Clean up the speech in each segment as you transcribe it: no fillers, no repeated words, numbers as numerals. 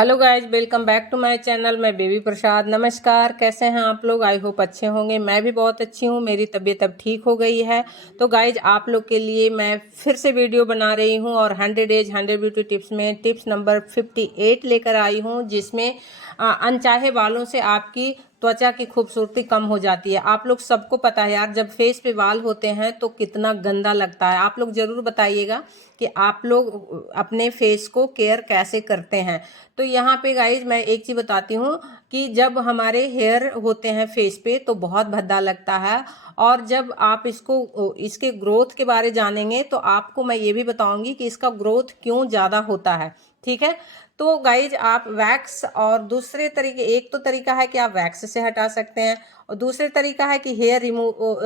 Hello guys, welcome back to my channel. मैं बेबी प्रसाद। नमस्कार, कैसे हैं आप लोग? आई होप अच्छे होंगे। मैं भी बहुत अच्छी हूँ। मेरी तबीयत अब ठीक हो गई है। तो गाइज, आप लोग के लिए मैं फिर से वीडियो बना रही हूँ और 100 डेज 100 ब्यूटी टिप्स में टिप्स नंबर 58 लेकर आई हूँ, जिसमें अनचाहे बालों से आपकी त्वचा की खूबसूरती कम हो जाती है। आप लोग सबको पता है यार, जब फेस पे बाल होते हैं तो कितना गंदा लगता है। आप लोग ज़रूर बताइएगा कि आप लोग अपने फेस को केयर कैसे करते हैं। तो यहाँ पे गाइज मैं एक चीज़ बताती हूँ कि जब हमारे हेयर होते हैं फेस पे तो बहुत भद्दा लगता है, और जब आप इसके ग्रोथ के बारे जानेंगे तो आपको मैं ये भी बताऊंगी कि इसका ग्रोथ क्यों ज़्यादा होता है। ठीक है, तो गाइज आप वैक्स और दूसरे तरीके, एक तो तरीका है कि आप वैक्स से हटा सकते हैं और दूसरे तरीका है कि हेयर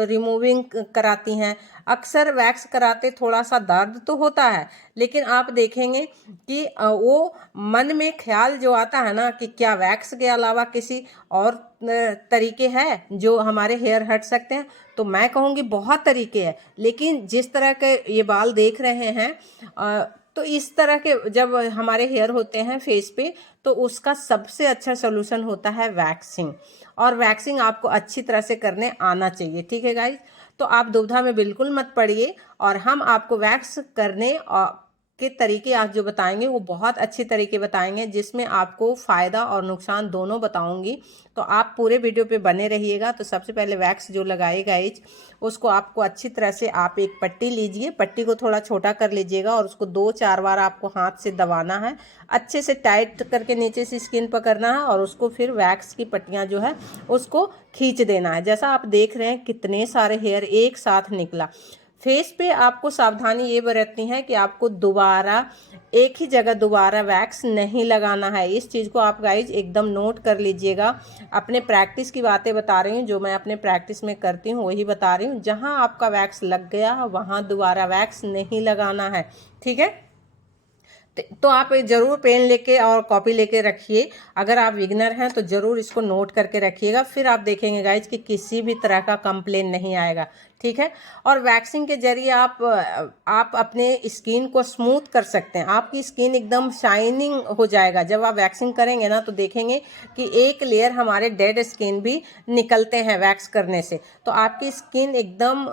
रिमूविंग कराती हैं। अक्सर वैक्स कराते थोड़ा सा दर्द तो होता है, लेकिन आप देखेंगे कि वो मन में ख्याल जो आता है ना कि क्या वैक्स के अलावा किसी और तरीके हैं जो हमारे हेयर हट सकते हैं, तो मैं कहूँगी बहुत तरीके हैं। लेकिन जिस तरह के ये बाल देख रहे हैं, तो इस तरह के जब हमारे हेयर होते हैं फेस पे, तो उसका सबसे अच्छा सोल्यूशन होता है वैक्सिंग। और वैक्सिंग आपको अच्छी तरह से करने आना चाहिए। ठीक है गाइज, तो आप दुविधा में बिल्कुल मत पड़िए, और हम आपको वैक्स करने के तरीके आज जो बताएंगे वो बहुत अच्छे तरीके बताएंगे, जिसमें आपको फ़ायदा और नुकसान दोनों बताऊंगी। तो आप पूरे वीडियो पे बने रहिएगा। तो सबसे पहले वैक्स जो लगाएगा उसको आपको अच्छी तरह से आप एक पट्टी लीजिए, पट्टी को थोड़ा छोटा कर लीजिएगा और उसको 2-4 बार आपको हाथ से दबाना है। अच्छे से टाइट करके नीचे से स्किन पकड़ना है और उसको फिर वैक्स की पट्टियाँ जो है उसको खींच देना है। जैसा आप देख रहे हैं कितने सारे हेयर एक साथ निकला। फेस पे आपको सावधानी ये बरतनी है कि आपको दोबारा एक ही जगह दोबारा वैक्स नहीं लगाना है। इस चीज़ को आप गाइज एकदम नोट कर लीजिएगा। अपने प्रैक्टिस की बातें बता रही हूँ, जो मैं अपने प्रैक्टिस में करती हूँ वही बता रही हूँ। जहाँ आपका वैक्स लग गया वहाँ दोबारा वैक्स नहीं लगाना है। ठीक है, तो आप ज़रूर पेन लेके और कॉपी लेके रखिए। अगर आप बिगिनर हैं तो ज़रूर इसको नोट करके रखिएगा, फिर आप देखेंगे गाइज कि किसी भी तरह का कंप्लेन नहीं आएगा। ठीक है, और वैक्सिंग के जरिए आप अपने स्किन को स्मूथ कर सकते हैं। आपकी स्किन एकदम शाइनिंग हो जाएगा। जब आप वैक्सिंग करेंगे ना तो देखेंगे कि एक लेयर हमारे डेड स्किन भी निकलते हैं वैक्स करने से। तो आपकी स्किन एकदम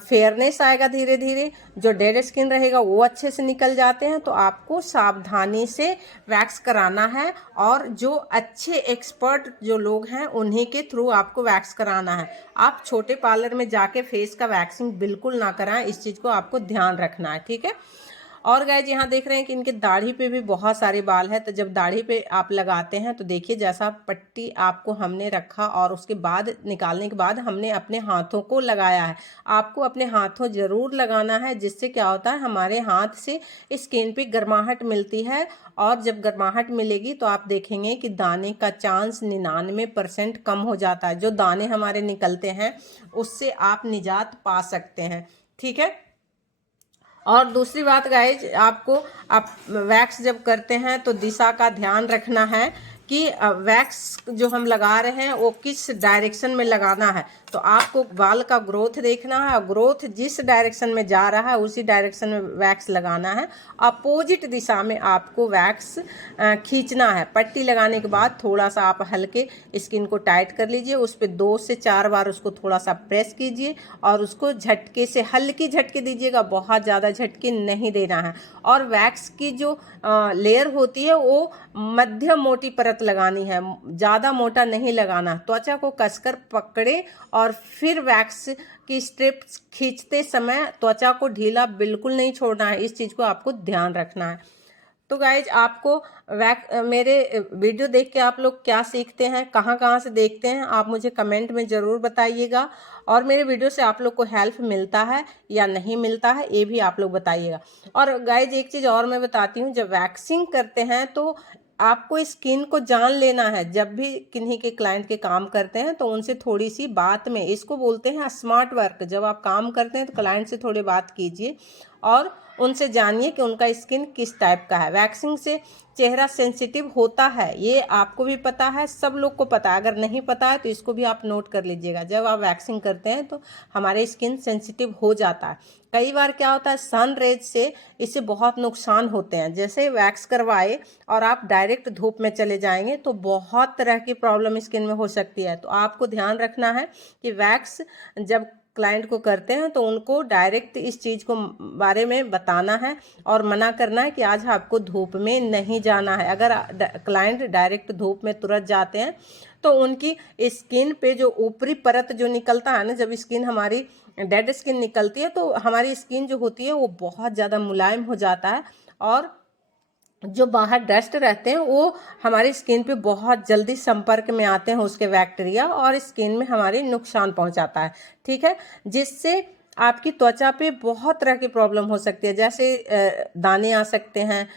फेयरनेस आएगा धीरे धीरे। जो डेड स्किन रहेगा वो अच्छे से निकल जाते हैं। तो आपको सावधानी से वैक्स कराना है, और जो अच्छे एक्सपर्ट जो लोग हैं उन्हीं के थ्रू आपको वैक्स कराना है। आप छोटे पार्लर में जाके फेस का वैक्सिंग बिल्कुल ना कराएं। इस चीज़ को आपको ध्यान रखना है। ठीक है, और गाइज यहाँ देख रहे हैं कि इनके दाढ़ी पे भी बहुत सारे बाल है। तो जब दाढ़ी पे आप लगाते हैं तो देखिए, जैसा पट्टी आपको हमने रखा और उसके बाद निकालने के बाद हमने अपने हाथों को लगाया है। आपको अपने हाथों जरूर लगाना है, जिससे क्या होता है हमारे हाथ से स्किन पे गर्माहट मिलती है, और जब गर्माहट मिलेगी तो आप देखेंगे कि दाने का चांस 99% कम हो जाता है। जो दाने हमारे निकलते हैं उससे आप निजात पा सकते हैं। ठीक है, और दूसरी बात गाइज, आपको आप वैक्स जब करते हैं तो दिशा का ध्यान रखना है कि वैक्स जो हम लगा रहे हैं वो किस डायरेक्शन में लगाना है। तो आपको बाल का ग्रोथ देखना है, ग्रोथ जिस डायरेक्शन में जा रहा है उसी डायरेक्शन में वैक्स लगाना है। अपोजिट दिशा में आपको वैक्स खींचना है। पट्टी लगाने के बाद थोड़ा सा आप हल्के स्किन को टाइट कर लीजिए, उस पर 2 से 4 बार उसको थोड़ा सा प्रेस कीजिए और उसको झटके से हल्की झटके दीजिएगा, बहुत ज़्यादा झटके नहीं देना है। और वैक्स की जो लेयर होती है वो मध्यम मोटी परत लगानी है, ज़्यादा मोटा नहीं लगाना। त्वचा को कसकर पकड़े और फिर वैक्स की स्ट्रिप्स खींचते समय त्वचा को ढीला बिल्कुल नहीं छोड़ना है। इस चीज़ को आपको ध्यान रखना है। तो गाइज, आपको मेरे वीडियो देख के आप लोग क्या सीखते हैं, कहाँ कहाँ से देखते हैं, आप मुझे कमेंट में ज़रूर बताइएगा। और मेरे वीडियो से आप लोग को हेल्प मिलता है या नहीं मिलता है ये भी आप लोग बताइएगा। और गाइज एक चीज़ और मैं बताती हूँ, जब वैक्सिंग करते हैं तो आपको स्किन को जान लेना है। जब भी किन्हीं के क्लाइंट के काम करते हैं तो उनसे थोड़ी सी बात में, इसको बोलते हैं स्मार्ट वर्क। जब आप काम करते हैं तो क्लाइंट से थोड़ी बात कीजिए और उनसे जानिए कि उनका स्किन किस टाइप का है। वैक्सिंग से चेहरा सेंसिटिव होता है, ये आपको भी पता है, सब लोग को पता है। अगर नहीं पता है तो इसको भी आप नोट कर लीजिएगा। जब आप वैक्सिंग करते हैं तो हमारे स्किन सेंसिटिव हो जाता है। कई बार क्या होता है, सन रेज से इससे बहुत नुकसान होते हैं। जैसे वैक्स करवाए और आप डायरेक्ट धूप में चले जाएंगे तो बहुत तरह की प्रॉब्लम स्किन में हो सकती है। तो आपको ध्यान रखना है कि वैक्स जब क्लाइंट को करते हैं तो उनको डायरेक्ट इस चीज़ को बारे में बताना है और मना करना है कि आज आपको धूप में नहीं जाना है। अगर क्लाइंट डायरेक्ट धूप में तुरंत जाते हैं तो उनकी स्किन पे जो ऊपरी परत जो निकलता है ना, जब स्किन हमारी डेड स्किन निकलती है तो हमारी स्किन जो होती है वो बहुत ज़्यादा मुलायम हो जाता है और जो बाहर डस्ट रहते हैं वो हमारी स्किन पे बहुत जल्दी संपर्क में आते हैं उसके बैक्टीरिया, और स्किन में हमारी नुकसान पहुंचाता है। ठीक है, जिससे आपकी त्वचा पे बहुत तरह की प्रॉब्लम हो सकती है, जैसे दाने आ सकते हैं।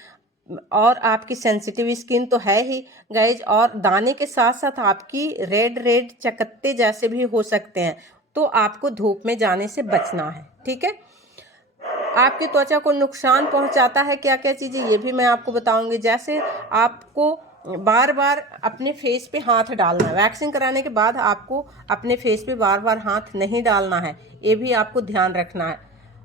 और आपकी सेंसिटिव स्किन तो है ही गाइज, और दाने के साथ साथ आपकी रेड रेड चकत्ते जैसे भी हो सकते हैं। तो आपको धूप में जाने से बचना है। ठीक है, आपकी त्वचा को नुकसान पहुंचाता है क्या क्या चीज़ें, ये भी मैं आपको बताऊंगी। जैसे आपको बार बार अपने फेस पे हाथ डालना है। वैक्सिंग कराने के बाद आपको अपने फेस पे बार बार हाथ नहीं डालना है, ये भी आपको ध्यान रखना है।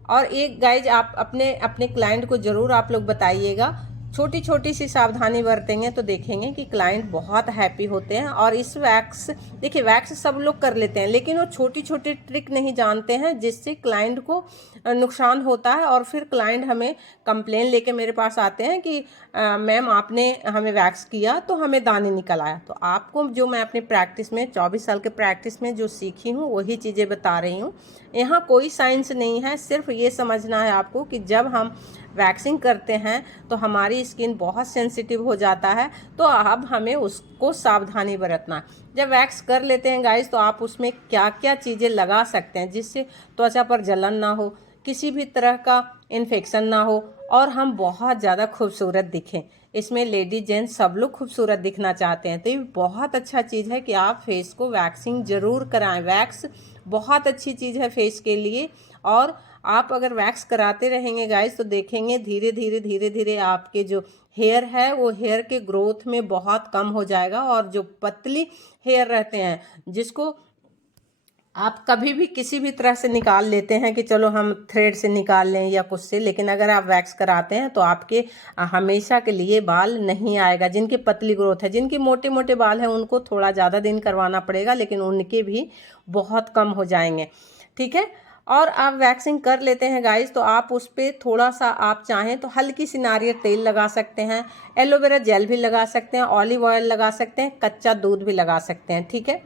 और एक गाइज, आप अपने अपने क्लाइंट को ज़रूर आप लोग बताइएगा, छोटी छोटी सी सावधानी बरतेंगे तो देखेंगे कि क्लाइंट बहुत हैप्पी होते हैं। और इस वैक्स, देखिए वैक्स सब लोग कर लेते हैं लेकिन वो छोटी छोटी ट्रिक नहीं जानते हैं जिससे क्लाइंट को नुकसान होता है। और फिर क्लाइंट हमें कंप्लेन लेके मेरे पास आते हैं कि मैम आपने हमें वैक्स किया तो हमें दाने निकल आया। तो आपको जो मैं अपनी प्रैक्टिस में 24 साल के प्रैक्टिस में जो सीखी हूँ वही चीज़ें बता रही हूँ। यहाँ कोई साइंस नहीं है, सिर्फ ये समझना है आपको कि जब हम वैक्सिंग करते हैं तो हमारी स्किन बहुत सेंसिटिव हो जाता है, तो अब हमें उसको सावधानी बरतना। जब वैक्स कर लेते हैं गाइस तो आप उसमें क्या क्या चीज़ें लगा सकते हैं जिससे त्वचा पर जलन ना हो, किसी भी तरह का इन्फेक्शन ना हो और हम बहुत ज़्यादा खूबसूरत दिखें। इसमें लेडी जेंट्स सब लोग खूबसूरत दिखना चाहते हैं, तो ये बहुत अच्छा चीज़ है कि आप फेस को वैक्सिंग ज़रूर कराएं। वैक्स बहुत अच्छी चीज़ है फेस के लिए, और आप अगर वैक्स कराते रहेंगे गाइस तो देखेंगे धीरे धीरे धीरे धीरे आपके जो हेयर है वो हेयर के ग्रोथ में बहुत कम हो जाएगा। और जो पतली हेयर रहते हैं जिसको आप कभी भी किसी भी तरह से निकाल लेते हैं कि चलो हम थ्रेड से निकाल लें या कुछ से, लेकिन अगर आप वैक्स कराते हैं तो आपके हमेशा के लिए बाल नहीं आएगा। जिनकी पतली ग्रोथ है, जिनके मोटे मोटे बाल हैं उनको थोड़ा ज़्यादा दिन करवाना पड़ेगा, लेकिन उनके भी बहुत कम हो जाएंगे। ठीक है, और आप वैक्सिंग कर लेते हैं गाइस तो आप उस पर थोड़ा सा आप चाहें तो हल्की सी नारियल तेल लगा सकते हैं, एलोवेरा जेल भी लगा सकते हैं, ऑलिव ऑयल लगा सकते हैं, कच्चा दूध भी लगा सकते हैं। ठीक है,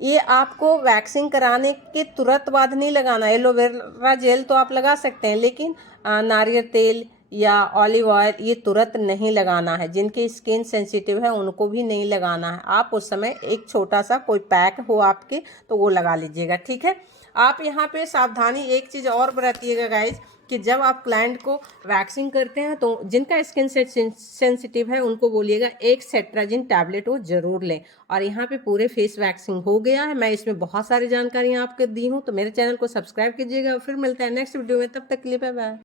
ये आपको वैक्सिंग कराने के तुरंत बाद नहीं लगाना। एलोवेरा जेल तो आप लगा सकते हैं लेकिन नारियल तेल या ऑलिव ऑयल ये तुरंत नहीं लगाना है। जिनकी स्किन सेंसिटिव है उनको भी नहीं लगाना है। आप उस समय एक छोटा सा कोई पैक हो आपके तो वो लगा लीजिएगा। ठीक है, आप यहाँ पे सावधानी एक चीज़ और बरतिएगा गाइज कि जब आप क्लाइंट को वैक्सिंग करते हैं तो जिनका स्किन सेंसिटिव है उनको बोलिएगा एक सेट्राजिन टैबलेट वो ज़रूर लें। और यहाँ पे पूरे फेस वैक्सिंग हो गया है, मैं इसमें बहुत सारी जानकारियाँ आपको दी हूँ। तो मेरे चैनल को सब्सक्राइब कीजिएगा, फिर मिलते हैं नेक्स्ट वीडियो में, तब तक के लिए बाय बाय।